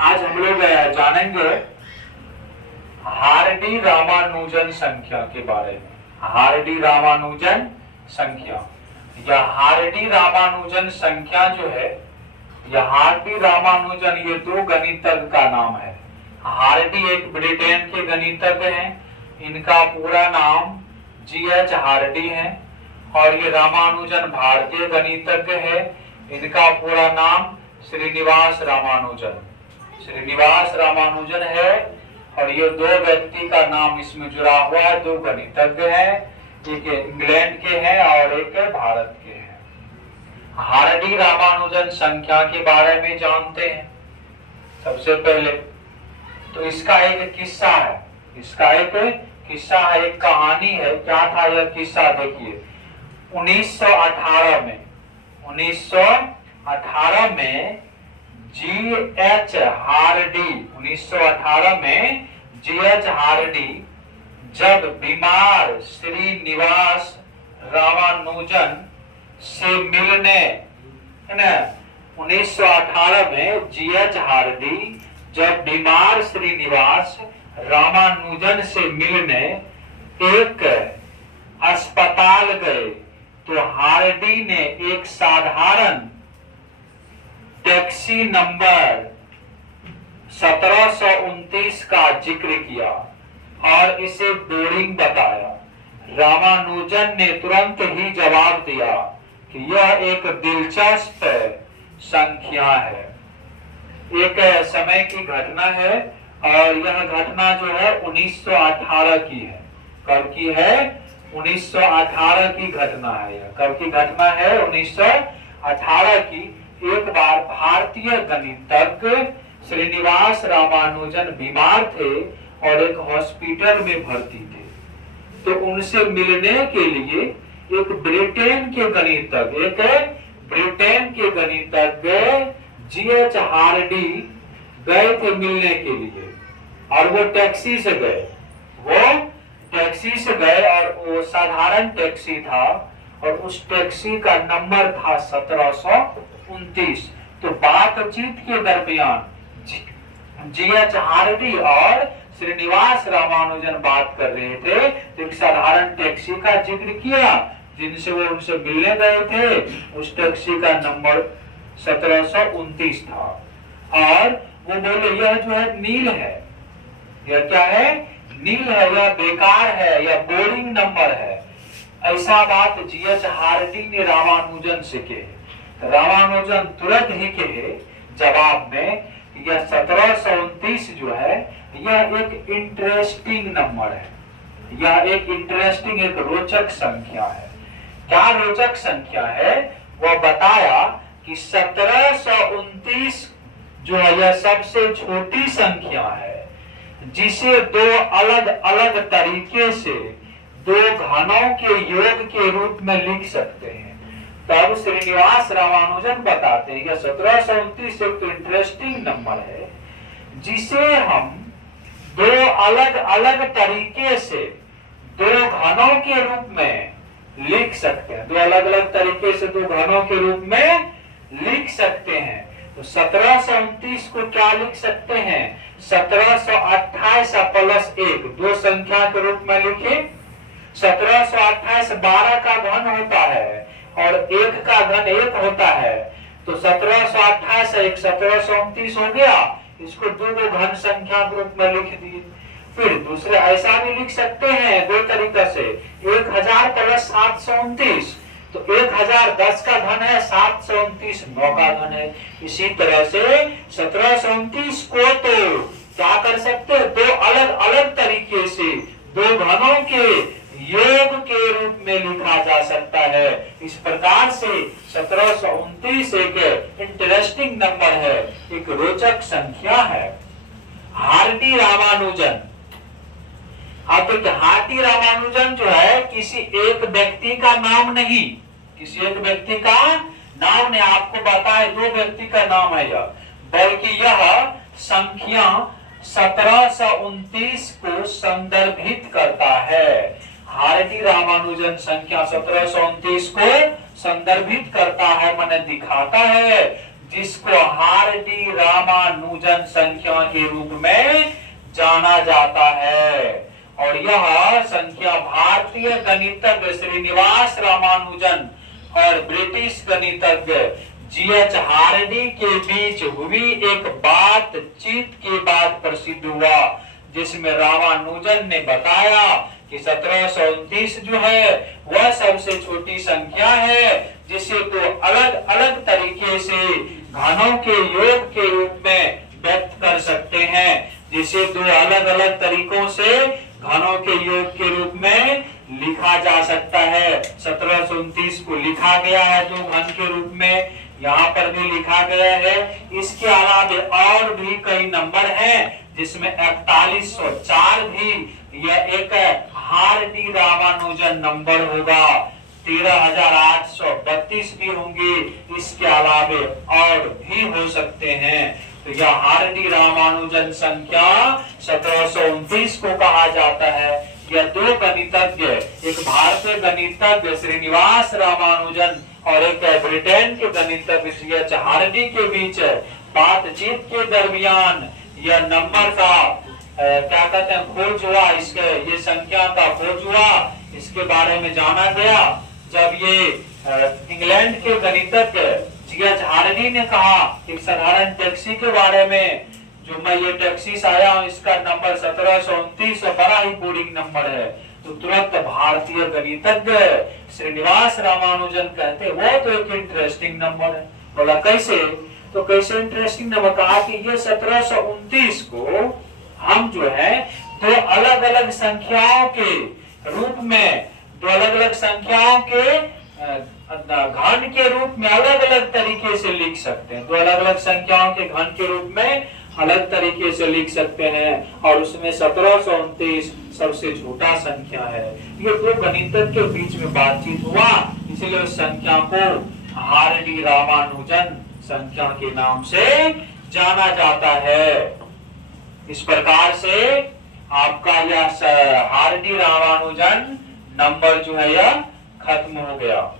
आज हम लोग जानेंगे हार्डी रामानुजन संख्या के बारे में। हार्डी रामानुजन संख्या या हार्डी रामानुजन संख्या जो है, या हार्डी रामानुजन, ये दो गणितज्ञ का नाम है। हार्डी एक ब्रिटेन के गणितज्ञ हैं, इनका पूरा नाम G.H. हार्डी है। और ये रामानुजन भारतीय गणितज्ञ है, इनका पूरा नाम श्रीनिवास रामानुजन, श्रीनिवास रामानुजन है। और ये दो व्यक्ति का नाम इसमें जुड़ा हुआ है, दो गणितज्ञ हैं, एक इंग्लैंड के हैं और एक भारत के हैं। हार्डी रामानुजन संख्या के बारे में जानते हैं। सबसे पहले तो इसका एक किस्सा है, इसका एक किस्सा है, एक कहानी है। क्या था यह किस्सा? देखिए 1918 में G.H. हार्डी, 1918 में G.H. हार्डी जब बीमार श्रीनिवास रामानुजन से मिलने, है ना, 1918 में G.H. हार्डी जब बीमार श्रीनिवास रामानुजन से मिलने एक अस्पताल गए, तो हार्डी ने एक साधारण टैक्सी नंबर 1729 का जिक्र किया और इसे बोरिंग बताया। रामानुजन ने तुरंत ही जवाब दिया कि यह एक दिलचस्प संख्या है। एक समय की घटना है और यह घटना जो है 1918 की है। कब की है? 1918 की घटना है। यह कब की घटना है? 1918 की। एक बार भारतीय गणितज्ञ श्रीनिवास रामानुजन बीमार थे और एक हॉस्पिटल में भर्ती थे, तो उनसे मिलने के लिए एक ब्रिटेन के गणितज्ञ G.H. हार्डी गए थे मिलने के लिए। और वो टैक्सी से गए और वो साधारण टैक्सी था और उस टैक्सी का नंबर था 1729। तो बातचीत के दरमियान G.H. हार्डी और श्रीनिवास रामानुजन बात कर रहे थे, तो एक साधारण टैक्सी का जिक्र किया जिनसे वो उनसे मिलने गए थे। उस टैक्सी का नंबर 1729 था और वो बोले यह जो है नील है, यह क्या है? नील है, यह बेकार है, यह बोरिंग नंबर है। ऐसा बात G.H. हार्डी ने रामानुजन से कहे। रामानुजन तुरंत ही कहे जवाब में, यह 1729 जो है यह एक इंटरेस्टिंग नंबर है, यह एक इंटरेस्टिंग, एक रोचक संख्या है। क्या रोचक संख्या है? वह बताया कि 1729 जो है यह सबसे छोटी संख्या है जिसे दो अलग अलग तरीके से दो घनों के योग के रूप में लिख सकते हैं। तब श्रीनिवास रामानुजन बताते हैं कि 1729 एक इंटरेस्टिंग नंबर है जिसे हम दो अलग अलग तरीके से दो घनों के रूप में लिख सकते हैं, दो अलग अलग तरीके से दो घनों के रूप में लिख सकते हैं। तो 1729 को क्या लिख सकते हैं? 1728 प्लस 1, दो संख्या के रूप में लिखे। 1728 12 का घन होता है और 1 का घन 1 होता है, तो 1728 एक 1729 हो गया। इसको दो घन संख्या के रूप में लिख दिए। फिर दूसरे ऐसा भी लिख सकते हैं दो तरीका से, 1000 प्लस 729, तो 1010 का घन है, 729 9 का घन है। इसी तरह से 1729 को तो क्या कर सकते हैं? दो अलग अलग तरीके से दो घनों के योग के रूप में लिखा जा सकता है। इस प्रकार से 1729 एक इंटरेस्टिंग नंबर है, एक रोचक संख्या है। हार्डी रामानुजन, अब हार्डी रामानुजन जो है किसी एक व्यक्ति का नाम नहीं, किसी एक व्यक्ति का नाम नहीं, आपको बताए दो व्यक्ति का नाम है यह, बल्कि यह संख्या 1729 को संदर्भित करता है। हार्डी रामानुजन संख्या 1729 को संदर्भित करता है, माने दिखाता है, जिसको हार्डी रामानुजन संख्या के रूप में जाना जाता है। और यह संख्या भारतीय गणितज्ञ श्रीनिवास रामानुजन और ब्रिटिश गणितज्ञ जीएच हार्डी के बीच हुई एक बातचीत के बाद प्रसिद्ध हुआ, जिसमें रामानुजन ने बताया कि 1729 जो है वह सबसे छोटी संख्या है जिसे तो अलग अलग तरीके से घनों के योग के रूप में व्यक्त कर सकते हैं, जिसे दो अलग अलग तरीकों से घनों के योग के रूप में लिखा जा सकता है। 1729 को लिखा गया है दो घन के रूप में, यहाँ पर भी लिखा गया है। इसके अलावा और भी कई नंबर हैं जिसमें 4104 भी यह एक हार्डी रामानुजन नंबर होगा। 13832 भी होंगे, इसके अलावा और भी हो सकते हैं। तो यह हार्डी रामानुजन संख्या 1729 को कहा जाता है। यह दो गणितज्ञ, एक भारतीय गणितज्ञ श्रीनिवास रामानुजन और एक ब्रिटेन के गणितज्ञ जीएच हार्डी के बीच बातचीत के दरमियान यह नंबर का क्या कहते हैं खोज हुआ, इसके ये संख्या का खोज हुआ, इसके बारे में जाना गया। जब ये इंग्लैंड के गणितज्ञ जीएच हार्डी ने कहा एक साधारण टैक्सी के बारे में, जो मैं ये टैक्सी आया हूँ इसका नंबर 1729 बड़ा ही बोरिंग नंबर है, तो तुरंत भारतीय गणितज्ञ श्रीनिवास रामानुजन कहते वो तो एक इंटरेस्टिंग नंबर है। बोला कैसे? तो कैसे इंटरेस्टिंग नंबर? कहा कि ये 1729 को हम जो है दो अलग अलग संख्याओं के रूप में, दो अलग अलग संख्याओं के घन के रूप में अलग अलग तरीके से लिख सकते हैं। दो अलग अलग संख्याओं के घन के रूप में अलग तरीके से लिख सकते हैं, और उसमें 1729 सबसे छोटा संख्या है। ये दो गणितज्ञ के बीच में बातचीत हुआ, इसलिए उस संख्या को हार्डी रामानुजन संख्या के नाम से जाना जाता है। इस प्रकार से आपका यह हार्डी रामानुजन नंबर जो है यह खत्म हो गया।